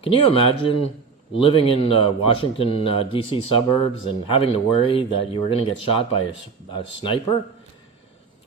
Can you imagine living in Washington, D.C. suburbs and having to worry that you were going to get shot by a sniper?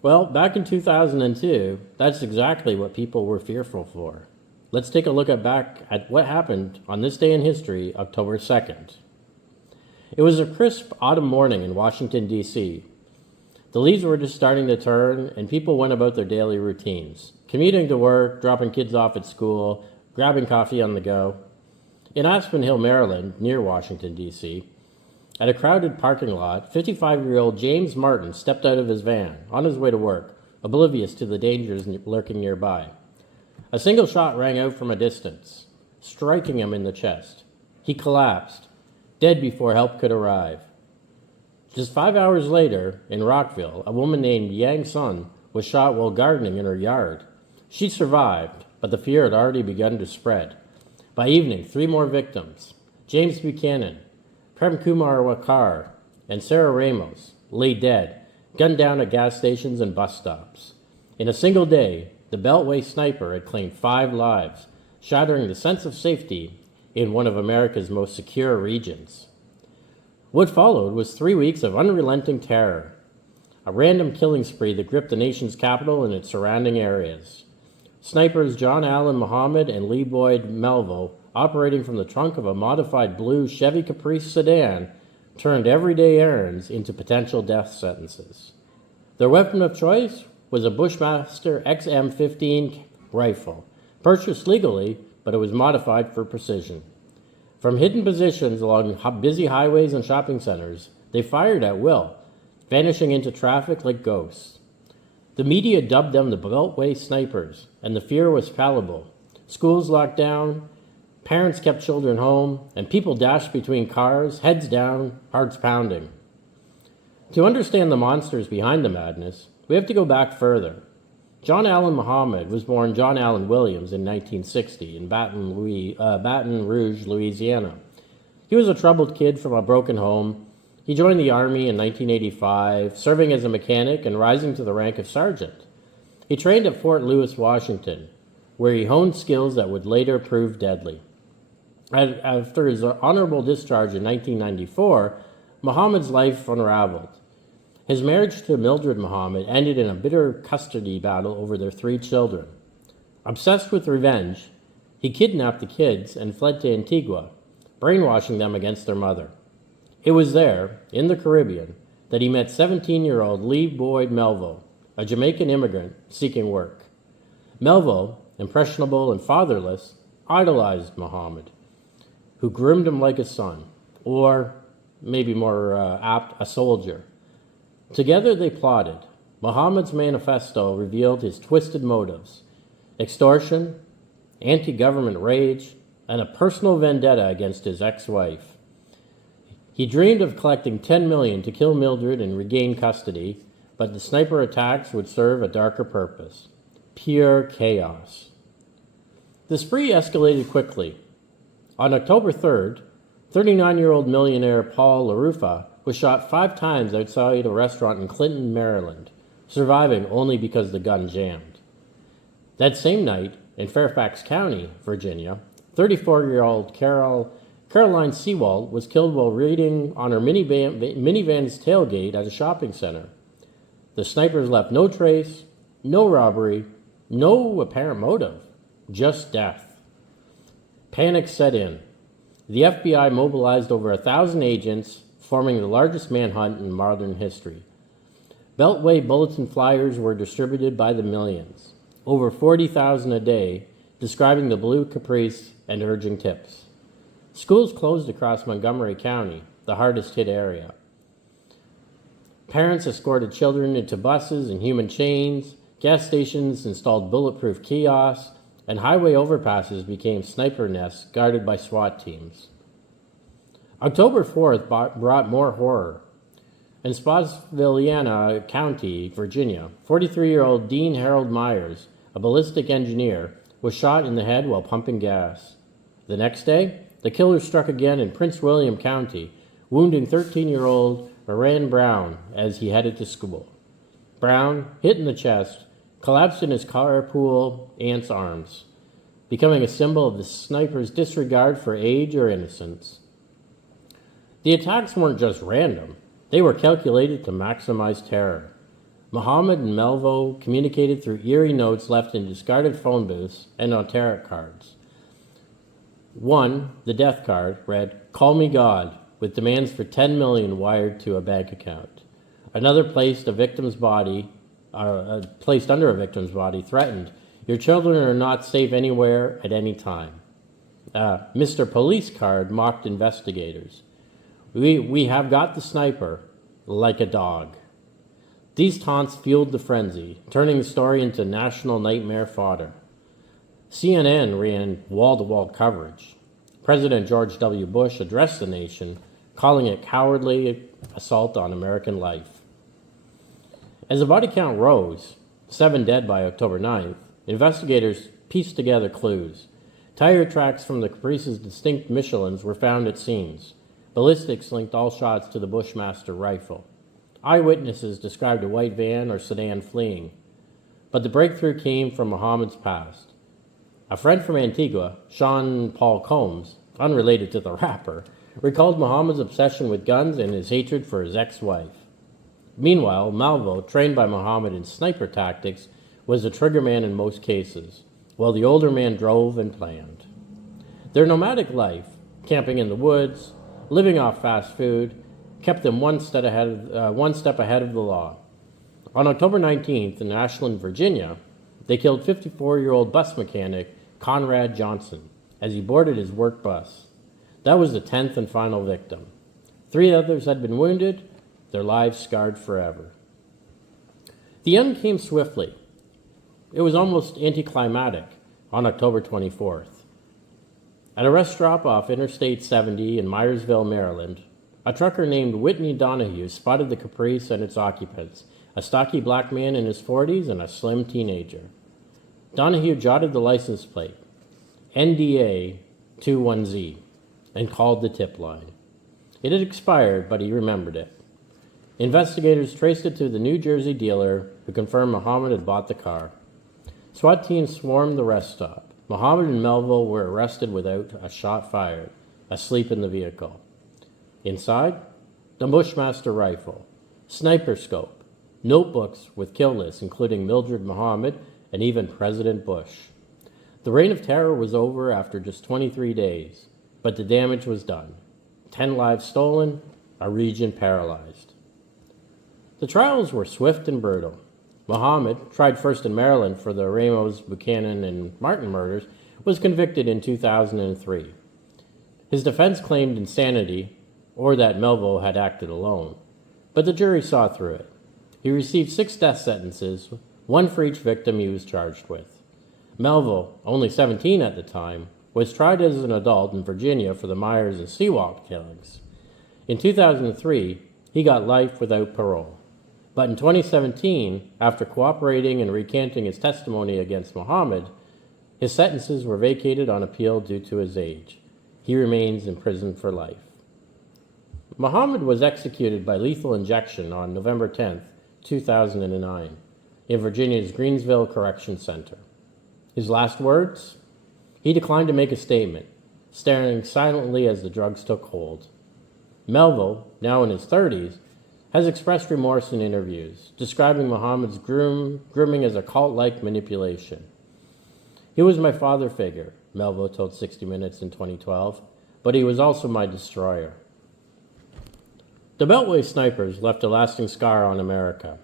Well, back in 2002, that's exactly what people were fearful for. Let's take a look back at what happened on this day in history, October 2nd. It was a crisp autumn morning in Washington, D.C. The leaves were just starting to turn, and people went about their daily routines, commuting to work, dropping kids off at school, grabbing coffee on the go. In Aspen Hill, Maryland, near Washington, D.C., at a crowded parking lot, 55-year-old James Martin stepped out of his van on his way to work, oblivious to the dangers lurking nearby. A single shot rang out from a distance, striking him in the chest. He collapsed, dead before help could arrive. Just 5 hours later, in Rockville, a woman named Yang Sun was shot while gardening in her yard. She survived, but the fear had already begun to spread. By evening, 3 more victims, James Buchanan, Prem Kumar Wakar, and Sarah Ramos, lay dead, gunned down at gas stations and bus stops. In a single day, the Beltway Sniper had claimed 5 lives, shattering the sense of safety in one of America's most secure regions. What followed was 3 weeks of unrelenting terror, a random killing spree that gripped the nation's capital and its surrounding areas. Snipers John Allen Muhammad and Lee Boyd Malvo, operating from the trunk of a modified blue Chevy Caprice sedan, turned everyday errands into potential death sentences. Their weapon of choice was a Bushmaster XM15 rifle, purchased legally, but it was modified for precision. From hidden positions along busy highways and shopping centers, they fired at will, vanishing into traffic like ghosts. The media dubbed them the Beltway Snipers, and the fear was palpable. Schools locked down, parents kept children home, and people dashed between cars, heads down, hearts pounding. To understand the monsters behind the madness, we have to go back further. John Allen Muhammad was born John Allen Williams in 1960 in Baton Rouge, Louisiana. He was a troubled kid from a broken home. He joined the Army in 1985, serving as a mechanic and rising to the rank of sergeant. He trained at Fort Lewis, Washington, where he honed skills that would later prove deadly. After his honorable discharge in 1994, Muhammad's life unraveled. His marriage to Mildred Muhammad ended in a bitter custody battle over their 3 children. Obsessed with revenge, he kidnapped the kids and fled to Antigua, brainwashing them against their mother. It was there, in the Caribbean, that he met 17-year-old Lee Boyd Malvo, a Jamaican immigrant seeking work. Malvo, impressionable and fatherless, idolized Muhammad, who groomed him like a son, or, maybe more apt, a soldier. Together they plotted. Muhammad's manifesto revealed his twisted motives: extortion, anti-government rage, and a personal vendetta against his ex-wife. He dreamed of collecting $10 million to kill Mildred and regain custody, but the sniper attacks would serve a darker purpose: pure chaos. The spree escalated quickly. On October 3rd, 39-year-old millionaire Paul LaRufa was shot 5 times outside a restaurant in Clinton, Maryland, surviving only because the gun jammed. That same night, in Fairfax County, Virginia, 34-year-old Caroline Seawald was killed while reading on her minivan's tailgate at a shopping center. The snipers left no trace, no robbery, no apparent motive, just death. Panic set in. The FBI mobilized over 1,000 agents, forming the largest manhunt in modern history. Beltway bulletin flyers were distributed by the millions, over 40,000 a day, describing the blue Caprice and urging tips. Schools closed across Montgomery County, the hardest hit area. Parents escorted children into buses and human chains, gas stations installed bulletproof kiosks, and highway overpasses became sniper nests guarded by SWAT teams. October 4th brought more horror. In Spotsylvania County, Virginia, 43-year-old Dean Harold Myers, a ballistic engineer, was shot in the head while pumping gas. The next day, the killer struck again in Prince William County, wounding 13-year-old Moran Brown as he headed to school. Brown, hit in the chest, collapsed in his carpool aunt's arms. becoming a symbol of the sniper's disregard for age or innocence. The attacks weren't just random. They were calculated to maximize terror. Muhammad and Malvo communicated through eerie notes left in discarded phone booths and on tarot cards. One, the death card, read, "Call me God," with demands for $10 million wired to a bank account. Another placed under a victim's body, threatened, "Your children are not safe anywhere at any time." Mr. Police card mocked investigators. We have got the sniper, like a dog." These taunts fueled the frenzy, turning the story into national nightmare fodder. CNN ran wall-to-wall coverage. President George W. Bush addressed the nation, calling it cowardly assault on American life. As the body count rose, 7 dead by October 9th, investigators pieced together clues. Tire tracks from the Caprice's distinct Michelins were found at scenes. Ballistics linked all shots to the Bushmaster rifle. Eyewitnesses described a white van or sedan fleeing. But the breakthrough came from Muhammad's past. A friend from Antigua, Sean Paul Combs, unrelated to the rapper, recalled Muhammad's obsession with guns and his hatred for his ex-wife. Meanwhile, Malvo, trained by Muhammad in sniper tactics, was the triggerman in most cases, while the older man drove and planned. Their nomadic life, camping in the woods, living off fast food, kept them one step ahead of the law. On October 19th in Ashland, Virginia, they killed 54-year-old bus mechanic Conrad Johnson as he boarded his work bus. That was the 10th and final victim. 3 others had been wounded, their lives scarred forever. The end came swiftly. It was almost anticlimactic on October 24th. At a rest stop off Interstate 70 in Myersville, Maryland, a trucker named Whitney Donahue spotted the Caprice and its occupants, a stocky black man in his 40s and a slim teenager. Donahue jotted the license plate, NDA 21Z, and called the tip line. It had expired, but he remembered it. Investigators traced it to the New Jersey dealer who confirmed Muhammad had bought the car. SWAT teams swarmed the rest stop. Muhammad and Malvo were arrested without a shot fired, asleep in the vehicle. Inside, the Bushmaster rifle, sniper scope, notebooks with kill lists including Mildred Muhammad and even President Bush. The reign of terror was over after just 23 days, but the damage was done. 10 lives stolen, a region paralyzed. The trials were swift and brutal. Muhammad, tried first in Maryland for the Ramos, Buchanan, and Martin murders, was convicted in 2003. His defense claimed insanity or that Malvo had acted alone, but the jury saw through it. He received 6 death sentences, 1 for each victim he was charged with. Malvo, only 17 at the time, was tried as an adult in Virginia for the Myers and Seawalk killings. In 2003, he got life without parole. But in 2017, after cooperating and recanting his testimony against Muhammad, his sentences were vacated on appeal due to his age. He remains in prison for life. Muhammad was executed by lethal injection on November 10, 2009, in Virginia's Greensville Correction Center. His last words? He declined to make a statement, staring silently as the drugs took hold. Malvo, now in his 30s, has expressed remorse in interviews, describing Muhammad's grooming as a cult-like manipulation. He was my father figure, Malvo told 60 Minutes in 2012, but he was also my destroyer. The Beltway snipers left a lasting scar on America.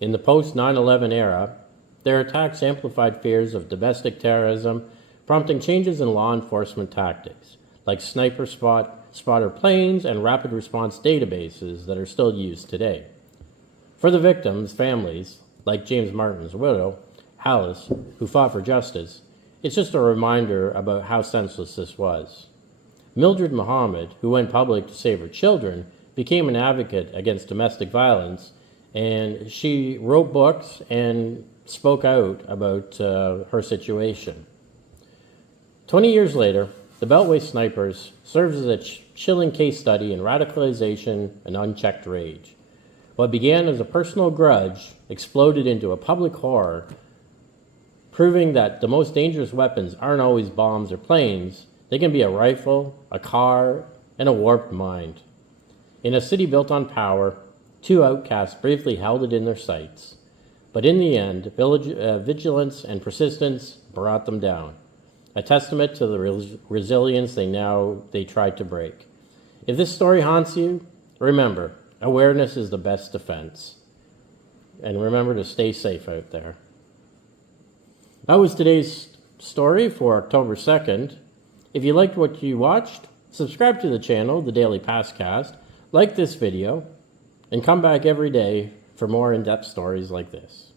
In the post-9/11 era, their attacks amplified fears of domestic terrorism, prompting changes in law enforcement tactics, like sniper spotter planes and rapid response databases that are still used today. For the victims' families, like James Martin's widow, Alice, who fought for justice, it's just a reminder about how senseless this was. Mildred Muhammad, who went public to save her children, became an advocate against domestic violence, and she wrote books and spoke out about her situation. 20 years later, the Beltway Snipers serves as a chilling case study in radicalization and unchecked rage. What began as a personal grudge exploded into a public horror, proving that the most dangerous weapons aren't always bombs or planes. They can be a rifle, a car, and a warped mind. In a city built on power, two outcasts bravely held it in their sights. But in the end, vigilance and persistence brought them down, a testament to the resilience they tried to break. If this story haunts you, remember, awareness is the best defense. And remember to stay safe out there. That was today's story for October 2nd. If you liked what you watched, subscribe to the channel, The Daily Pastcast, like this video, and come back every day for more in-depth stories like this.